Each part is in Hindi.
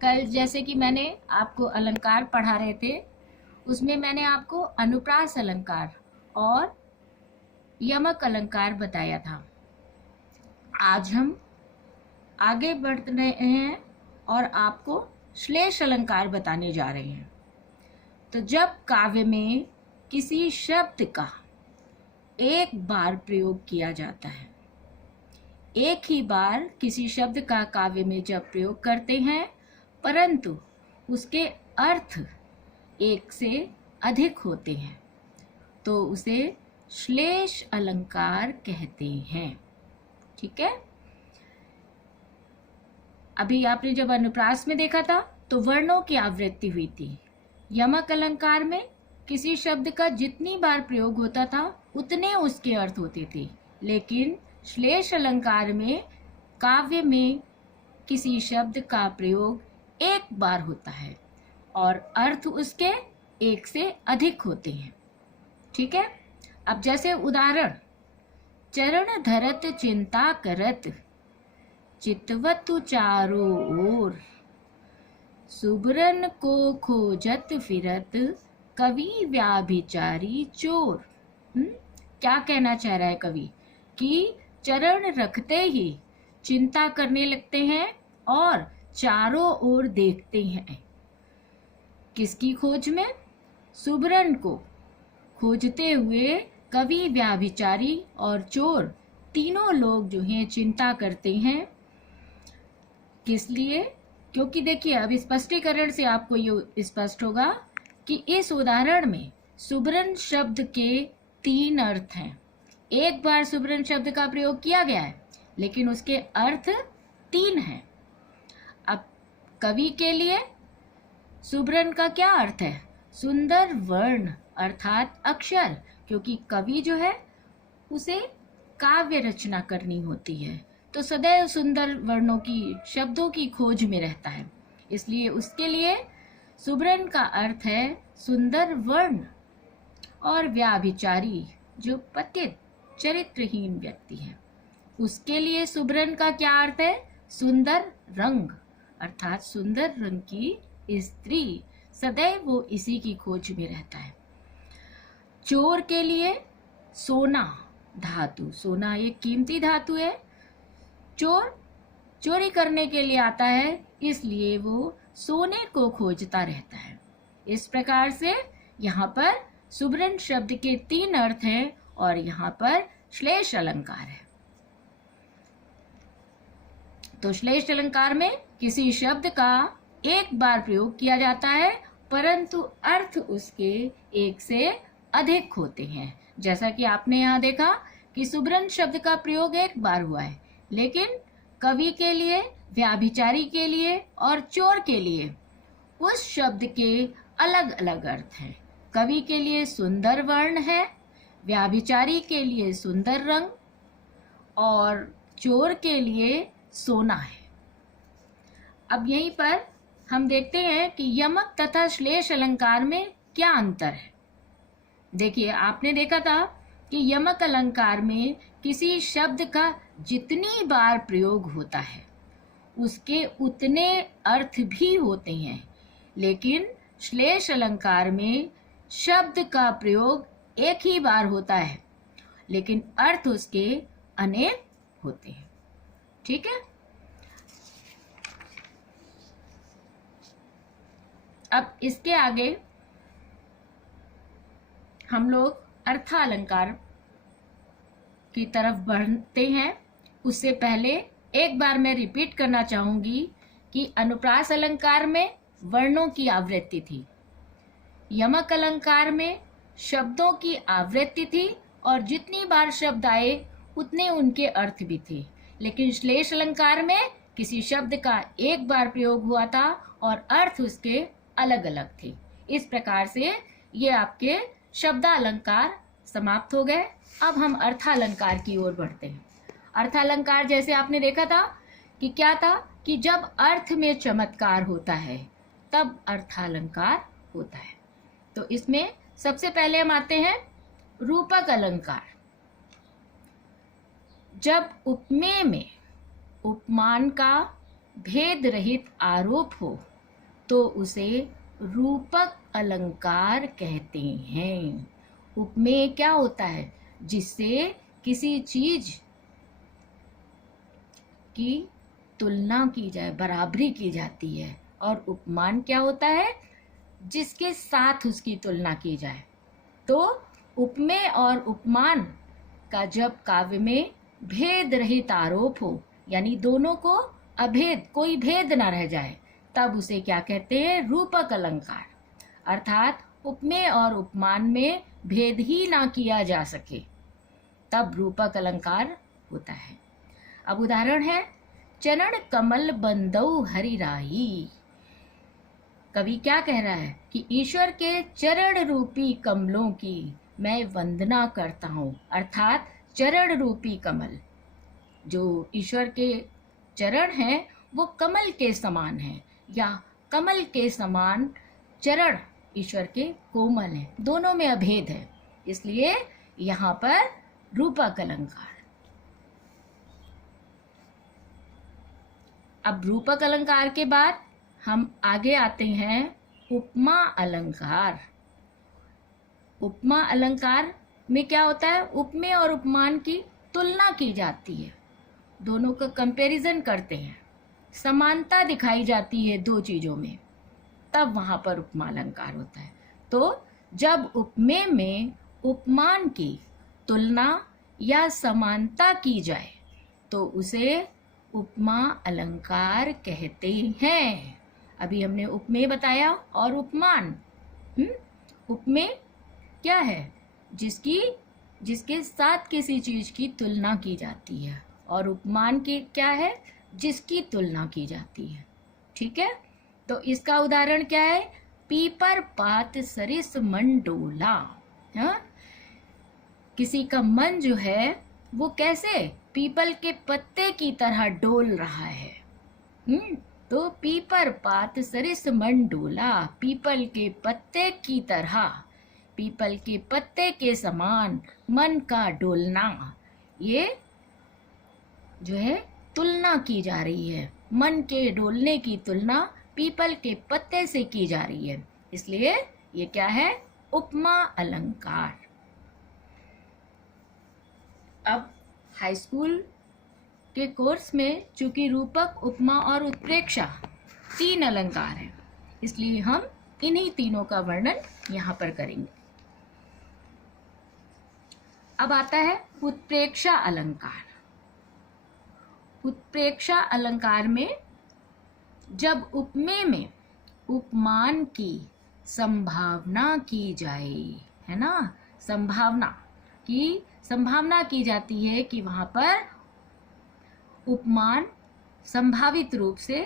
कल जैसे कि मैंने आपको अलंकार पढ़ा रहे थे, उसमें मैंने आपको अनुप्रास अलंकार और यमक अलंकार बताया था। आज हम आगे बढ़ रहे हैं और आपको श्लेष अलंकार बताने जा रहे हैं। तो जब काव्य में किसी शब्द का एक बार प्रयोग किया जाता है, एक ही बार किसी शब्द का काव्य में जब प्रयोग करते हैं परंतु उसके अर्थ एक से अधिक होते हैं, तो उसे श्लेष अलंकार कहते हैं। ठीक है। अभी आपने जब अनुप्रास में देखा था तो वर्णों की आवृत्ति हुई थी। यमक अलंकार में किसी शब्द का जितनी बार प्रयोग होता था उतने उसके अर्थ होते थे, लेकिन श्लेष अलंकार में काव्य में किसी शब्द का प्रयोग एक बार होता है और अर्थ उसके एक से अधिक होते हैं। ठीक है। अब जैसे उदाहरण, चरण धरत चिंता करत चितवतु चारों ओर, सुबरन को खोजत फिरत कवि व्याभिचारी चोर। क्या कहना चाह रहा है कवि कि चरण रखते ही चिंता करने लगते हैं और चारों ओर देखते हैं। किसकी खोज में? सुबरन को खोजते हुए कवि व्याभिचारी और चोर तीनों लोग जो हैं चिंता करते हैं। किस लिए? क्योंकि देखिए अब स्पष्टीकरण से आपको ये स्पष्ट होगा कि इस उदाहरण में सुबरन शब्द के तीन अर्थ हैं। एक बार सुबरन शब्द का प्रयोग किया गया है लेकिन उसके अर्थ तीन हैं। अब कवि के लिए सुबरन का क्या अर्थ है? सुंदर वर्ण अर्थात अक्षर, क्योंकि कवि जो है उसे काव्य रचना करनी होती है तो सदैव सुंदर वर्णों की, शब्दों की खोज में रहता है, इसलिए उसके लिए सुबरन का अर्थ है सुंदर वर्ण। और व्याभिचारी जो पतित चरित्रहीन व्यक्ति है उसके लिए सुबरन का क्या अर्थ है? सुंदर रंग अर्थात सुंदर रंग की स्त्री, सदैव वो इसी की खोज में रहता है। चोर के लिए सोना धातु, सोना एक कीमती धातु है, चोर चोरी करने के लिए आता है इसलिए वो सोने को खोजता रहता है। इस प्रकार से यहाँ पर सुबरन शब्द के तीन अर्थ हैं और यहाँ पर श्लेष अलंकार है। तो श्लेष अलंकार में किसी शब्द का एक बार प्रयोग किया जाता है परंतु अर्थ उसके एक से अधिक होते हैं। जैसा कि आपने यहाँ देखा कि सुबरन शब्द का प्रयोग एक बार हुआ है, लेकिन कवि के लिए, व्याभिचारी के लिए और चोर के लिए उस शब्द के अलग अलग अर्थ हैं। कवि के लिए सुंदर वर्ण है, व्याभिचारी के लिए सुंदर रंग और चोर के लिए सोना है। अब यहीं पर हम देखते हैं कि यमक तथा श्लेष अलंकार में क्या अंतर है। देखिए आपने देखा था कि यमक अलंकार में किसी शब्द का जितनी बार प्रयोग होता है उसके उतने अर्थ भी होते हैं, लेकिन श्लेष अलंकार में शब्द का प्रयोग एक ही बार होता है लेकिन अर्थ उसके अनेक होते हैं। ठीक है। अब इसके आगे हम लोग अर्थालंकार की तरफ बढ़ते हैं। उससे पहले एक बार मैं रिपीट करना चाहूंगी कि अनुप्रास अलंकार में वर्णों की आवृत्ति थी, यमक अलंकार में शब्दों की आवृत्ति थी और जितनी बार शब्द आए उतने उनके अर्थ भी थे, लेकिन श्लेष अलंकार में किसी शब्द का एक बार प्रयोग हुआ था और अर्थ उसके अलग अलग थे। इस प्रकार से ये आपके शब्दालंकार समाप्त हो गए। अब हम अर्थालंकार की ओर बढ़ते हैं। अर्थालंकार जैसे आपने देखा था कि क्या था कि जब अर्थ में चमत्कार होता है तब अर्थालंकार होता है। तो इसमें सबसे पहले हम आते हैं रूपक अलंकार। जब उपमेय में उपमान का भेद रहित आरोप हो तो उसे रूपक अलंकार कहते हैं। उपमेय क्या होता है? जिससे किसी चीज की तुलना की जाए, बराबरी की जाती है। और उपमान क्या होता है? जिसके साथ उसकी तुलना की जाए। तो उपमेय और उपमान का जब काव्य में भेद रहित आरोप हो, यानी दोनों को अभेद, कोई भेद ना रह जाए, तब उसे क्या कहते हैं? रूपक अलंकार। अर्थात उपमेय और उपमान में भेद ही ना किया जा सके, तब रूपक अलंकार होता है। अब उदाहरण है, चरण कमल बंदौ हरि राही। कवि क्या कह रहा है कि ईश्वर के चरण रूपी कमलों की मैं वंदना करता हूँ। अर्थात चरण रूपी कमल, जो ईश्वर के चरण हैं वो कमल के समान हैं, या कमल के समान चरण ईश्वर के कोमल हैं, दोनों में अभेद है, इसलिए यहाँ पर रूपक अलंकार। अब रूपक अलंकार के बाद हम आगे आते हैं उपमा अलंकार। उपमा अलंकार में क्या होता है? उपमेय और उपमान की तुलना की जाती है, दोनों का कंपैरिजन करते हैं, समानता दिखाई जाती है दो चीजों में, तब वहां पर उपमा अलंकार होता है। तो जब उपमेय में उपमान की तुलना या समानता की जाए तो उसे उपमा अलंकार कहते हैं। अभी हमने उपमेय बताया और उपमान। उपमेय क्या है? जिसके साथ किसी चीज की तुलना की जाती है, और उपमान की क्या है? जिसकी तुलना की जाती है। ठीक है, तो इसका उदाहरण क्या है? पीपर पात सरिस मन डोला। हाँ, किसी का मन जो है वो कैसे? पीपल के पत्ते की तरह डोल रहा है। तो पीपर पात सरिस मन डोला, पीपल के पत्ते की तरह, पीपल के पत्ते के समान मन का डोलना, ये जो है तुलना की जा रही है। मन के डोलने की तुलना पीपल के पत्ते से की जा रही है, इसलिए ये क्या है? उपमा अलंकार। अब हाई स्कूल के कोर्स में चूंकि रूपक, उपमा और उत्प्रेक्षा 3 अलंकार हैं, इसलिए हम इन्हीं तीनों का वर्णन यहाँ पर करेंगे। अब आता है उत्प्रेक्षा अलंकार। उत्प्रेक्षा अलंकार में जब उपमेय में उपमान की संभावना की जाए, है ना, संभावना की जाती है कि वहां पर उपमान संभावित रूप से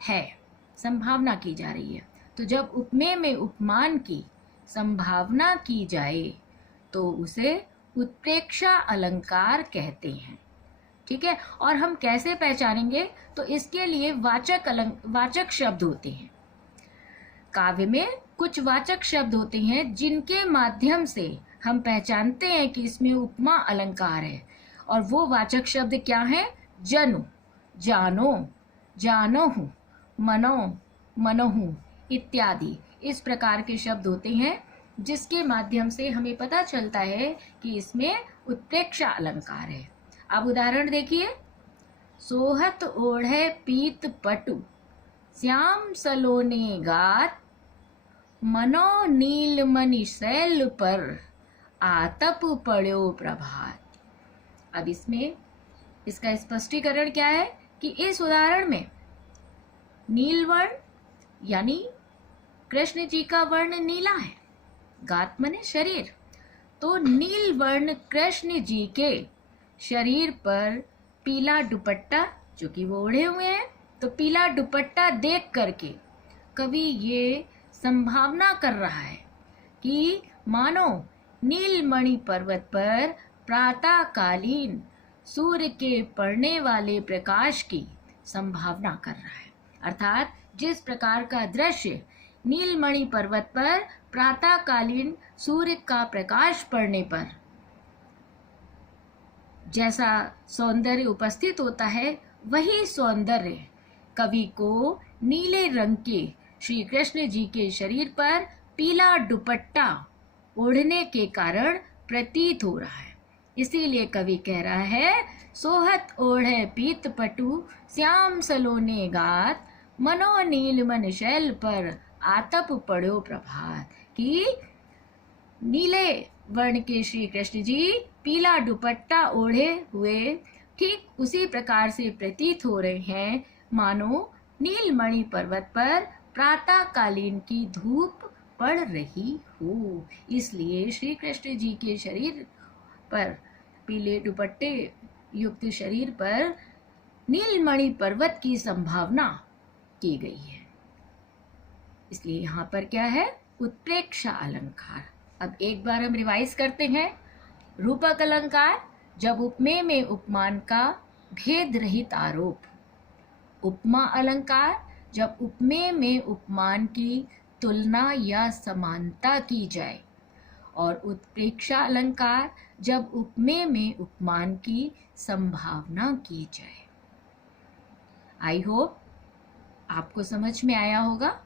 है, संभावना की जा रही है। तो जब उपमेय में उपमान की संभावना की जाए तो उसे उत्प्रेक्षा अलंकार कहते हैं। ठीक है, और हम कैसे पहचानेंगे? तो इसके लिए वाचक शब्द होते हैं। काव्य में कुछ वाचक शब्द होते हैं जिनके माध्यम से हम पहचानते हैं कि इसमें उपमा अलंकार है। और वो वाचक शब्द क्या हैं? जनु, जानो, जानोहु, मनो, मनोहु इत्यादि, इस प्रकार के शब्द होते हैं जिसके माध्यम से हमें पता चलता है कि इसमें उत्प्रेक्षा अलंकार है। अब उदाहरण देखिए, सोहत ओढ़े पीत पटु, श्याम सलोने गात, मनो नीलमणि शैल पर, आतप पड़ो प्रभात। अब इसमें इसका स्पष्टीकरण क्या है कि इस उदाहरण में नीलवर्ण यानी कृष्ण जी का वर्ण नीला है, गात मने शरीर, तो नील वर्ण कृष्ण जी के शरीर पर पीला दुपट्टा, जो कि वो ओढ़े हुए हैं, तो पीला दुपट्टा देख करके कवि ये संभावना कर रहा है कि मानो नीलमणि पर्वत पर प्रातःकालीन सूर्य के पड़ने वाले प्रकाश की संभावना कर रहा है। अर्थात जिस प्रकार का दृश्य नीलमणि पर्वत पर प्रातःकालीन सूर्य का प्रकाश पड़ने पर जैसा सौंदर्य उपस्थित होता है, वही सौंदर्य कवि को नीले रंग के श्री कृष्ण जी के शरीर पर पीला दुपट्टा ओढ़ने के कारण प्रतीत हो रहा है। इसीलिए कवि कह रहा है, सोहत ओढ़े पीत पटु श्याम सलोने गात, मनो नील मन शैल पर आतप पड़ो प्रभात। कि नीले वर्ण के श्री कृष्ण जी पीला दुपट्टा ओढ़े हुए ठीक उसी प्रकार से प्रतीत हो रहे हैं मानो नीलमणि पर्वत पर प्रातःकालीन की धूप पड़ रही हो। इसलिए श्री कृष्ण जी के शरीर पर, पीले दुपट्टे युक्त शरीर पर नीलमणि पर्वत की संभावना की गई है। इसलिए यहाँ पर क्या है, उत्प्रेक्षा अलंकार। अब एक बार हम रिवाइज करते हैं। रूपक अलंकार, जब उपमेय में उपमान का भेद रहित आरोप। उपमा अलंकार, जब उपमेय में उपमान की तुलना या समानता की जाए। और उत्प्रेक्षा अलंकार, जब उपमेय में उपमान की संभावना की जाए। आई होप आपको समझ में आया होगा,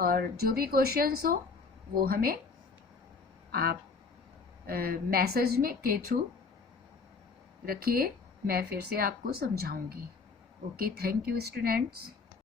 और जो भी क्वेश्चंस हो वो हमें आप मैसेज में के थ्रू रखिए, मैं फिर से आपको समझाऊंगी। Okay, thank you students.